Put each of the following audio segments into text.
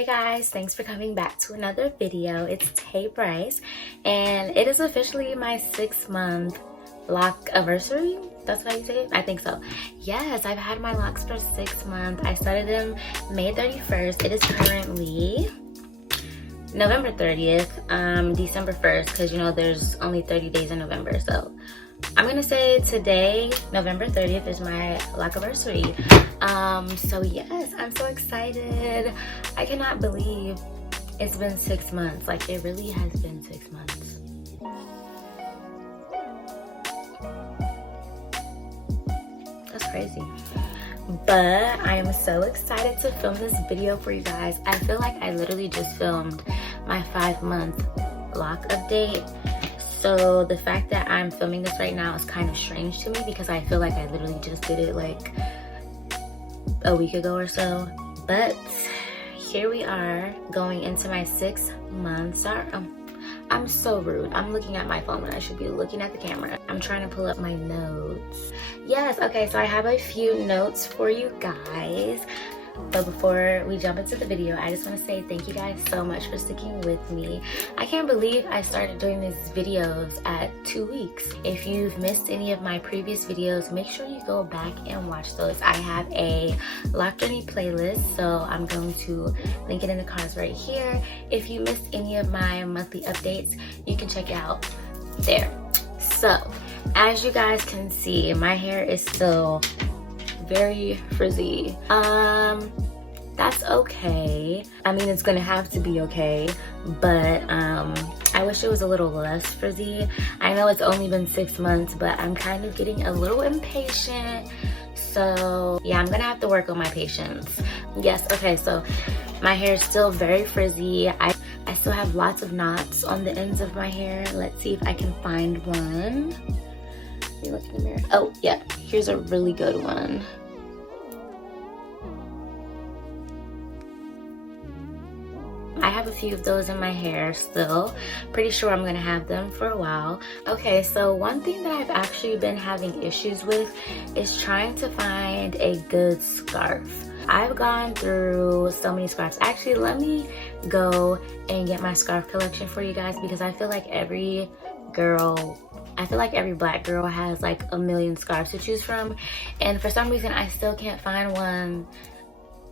Hey guys, thanks for coming back to another video. It's Tay Bryce and it is officially my 6-month lock anniversary. That's how you say it? I think so. Yes, I've had my locks for 6 months. I started them May 31st. It is currently November 30th, December 1st, because you know there's only 30 days in November. So I'm gonna say today, November 30th, is my lock anniversary. So yes, I'm so excited. I cannot believe it's been 6 months. Like, it really has been 6 months. That's crazy. But I am so excited to film this video for you guys. I feel like I literally just filmed my 5-month lock update. So the fact that I'm filming this right now is kind of strange to me because I feel like I literally just did it like a week ago or so. But here we are going into my 6 months. I'm so rude. I'm looking at my phone when I should be looking at the camera. I'm trying to pull up my notes. Yes, okay, so I have a few notes for you guys. But before we jump into the video, I just want to say thank you guys so much for sticking with me. I can't believe I started doing these videos at 2 weeks. If you've missed any of my previous videos, make sure you go back and watch those. I have a lock journey playlist, so I'm going to link it in the cards right here. If you missed any of my monthly updates, you can check it out there. So as you guys can see, my hair is still very frizzy. That's okay. I mean, it's gonna have to be okay, but I wish it was a little less frizzy. I know it's only been 6 months, but I'm kind of getting a little impatient. So yeah, I'm gonna have to work on my patience. Yes, okay, so my hair is still very frizzy. I still have lots of knots on the ends of my hair. Let's see if I can find one. Let me look in the mirror. Oh yeah, here's a really good one. I have a few of those in my hair still. Pretty sure I'm gonna have them for a while. Okay, so one thing that I've actually been having issues with is trying to find a good scarf. I've gone through so many scarves. Actually, let me go and get my scarf collection for you guys because I feel like every black girl has like a million scarves to choose from, and for some reason I still can't find one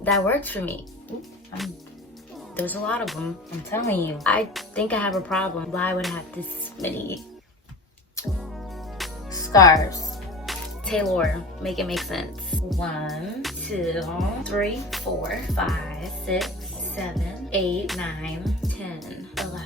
that works for me. There's a lot of them, I'm telling you. I think I have a problem. Why would I have this many scarves? Taylor, make it make sense. 1, 2, 3, 4, 5, 6, 7, 8, 9, 10, 11,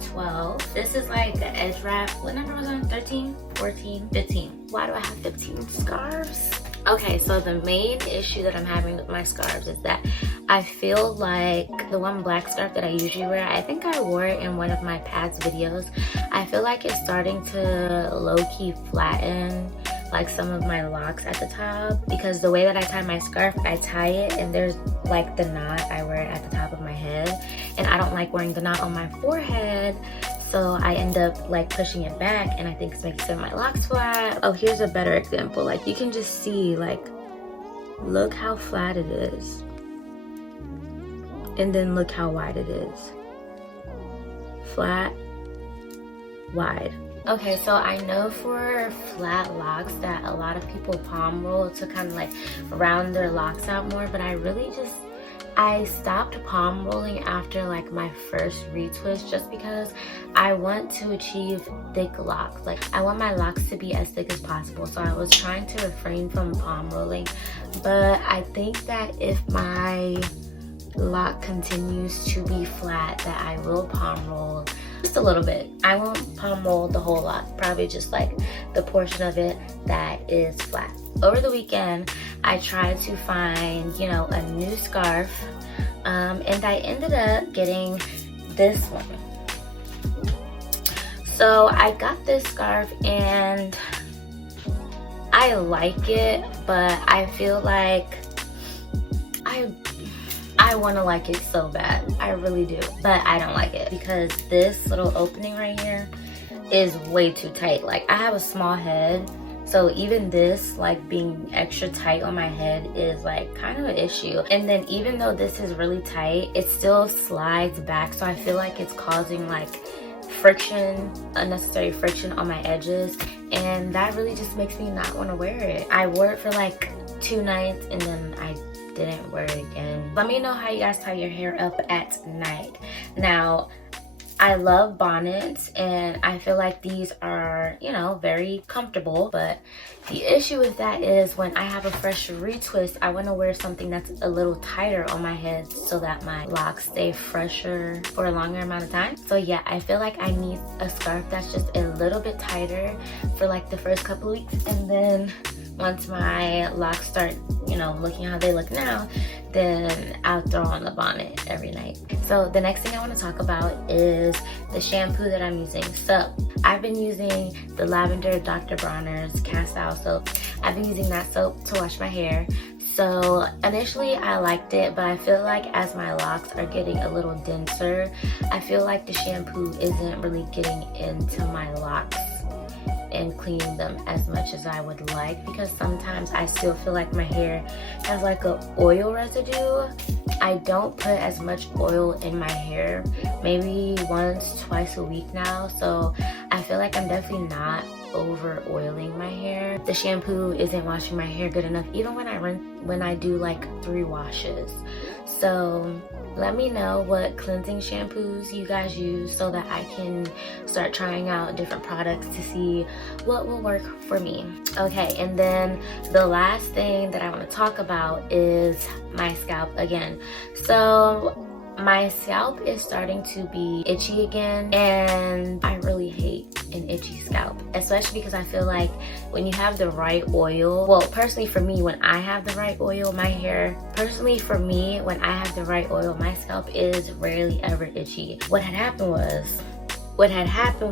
12. This is like the edge wrap. What number was on? 13, 14, 15. Why do I have 15 scarves? Okay, so the main issue that I'm having with my scarves is that I feel like the one black scarf that I usually wear, I think I wore it in one of my past videos. I feel like it's starting to low-key flatten like some of my locks at the top, because the way that I tie my scarf, I tie it and there's like the knot, I wear it at the top of my head, and I don't like wearing the knot on my forehead, so I end up like pushing it back, and I think it's making some of my locks flat. Oh, here's a better example. Like, you can just see, like, look how flat it is, and then look how wide it is. Flat, wide. Okay, so I know for flat locks that a lot of people palm roll to kind of like round their locks out more, but I stopped palm rolling after like my first retwist just because I want to achieve thick locks. Like, I want my locks to be as thick as possible, so I was trying to refrain from palm rolling. But I think that if my lock continues to be flat, that I will palm roll just a little bit. I won't palm roll the whole lock, probably just like the portion of it that is flat. Over the weekend, I tried to find, you know, a new scarf, and I ended up getting this one. So I got this scarf and I like it, but I feel like I want to like it so bad. I really do, but I don't like it because this little opening right here is way too tight. Like, I have a small head, So even this like being extra tight on my head is like kind of an issue. And then even though this is really tight, it still slides back, so I feel like it's causing like friction, unnecessary friction on my edges, and that really just makes me not want to wear it. I wore it for like 2 nights and then I didn't wear it again. Let me know how you guys tie your hair up at night. Now, I love bonnets and I feel like these are, you know, very comfortable, but the issue with that is when I have a fresh retwist, I want to wear something that's a little tighter on my head so that my locks stay fresher for a longer amount of time. So yeah, I feel like I need a scarf that's just a little bit tighter for like the first couple of weeks, and then once my locks start, you know, looking how they look now, then I'll throw on the bonnet every night. So the next thing I want to talk about is the shampoo that I'm using. So I've been using the Lavender Dr. Bronner's cast iron soap. I've been using that soap to wash my hair. So initially I liked it, but I feel like as my locks are getting a little denser, I feel like the shampoo isn't really getting into my locks and cleaning them as much as I would like, because sometimes I still feel like my hair has like an oil residue. I don't put as much oil in my hair, maybe once, twice a week now, so I feel like I'm definitely not over oiling my hair. The shampoo isn't washing my hair good enough, even when I do like 3 washes. So let me know what cleansing shampoos you guys use so that I can start trying out different products to see what will work for me. Okay, and then the last thing that I want to talk about is my scalp again. So my scalp is starting to be itchy again, and I really hate an itchy scalp, especially because I feel like when you have the right oil, well, personally for me, when I have the right oil, my scalp is rarely ever itchy. What had happened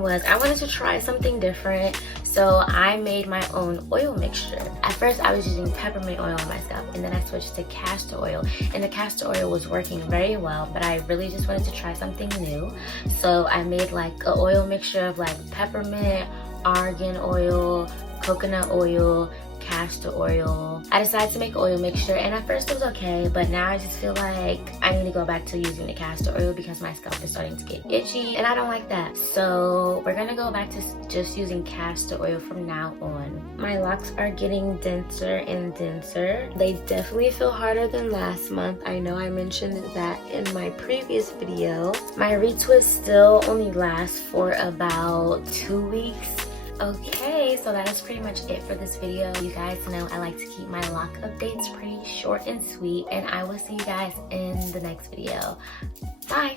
was I wanted to try something different, so I made my own oil mixture. At first I was using peppermint oil on my scalp, and then I switched to castor oil, and the castor oil was working very well, but I really just wanted to try something new. So I made like an oil mixture of like peppermint, argan oil, coconut oil, castor oil. I decided to make oil mixture, and at first it was okay, but now I just feel like I need to go back to using the castor oil because my scalp is starting to get itchy and I don't like that. So we're gonna go back to just using castor oil from now on. My locks are getting denser and denser. They definitely feel harder than last month. I know I mentioned that in my previous video. My retwist still only lasts for about 2 weeks. Okay, so that is pretty much it for this video. You guys know I like to keep my lock updates pretty short and sweet, and I will see you guys in the next video. Bye!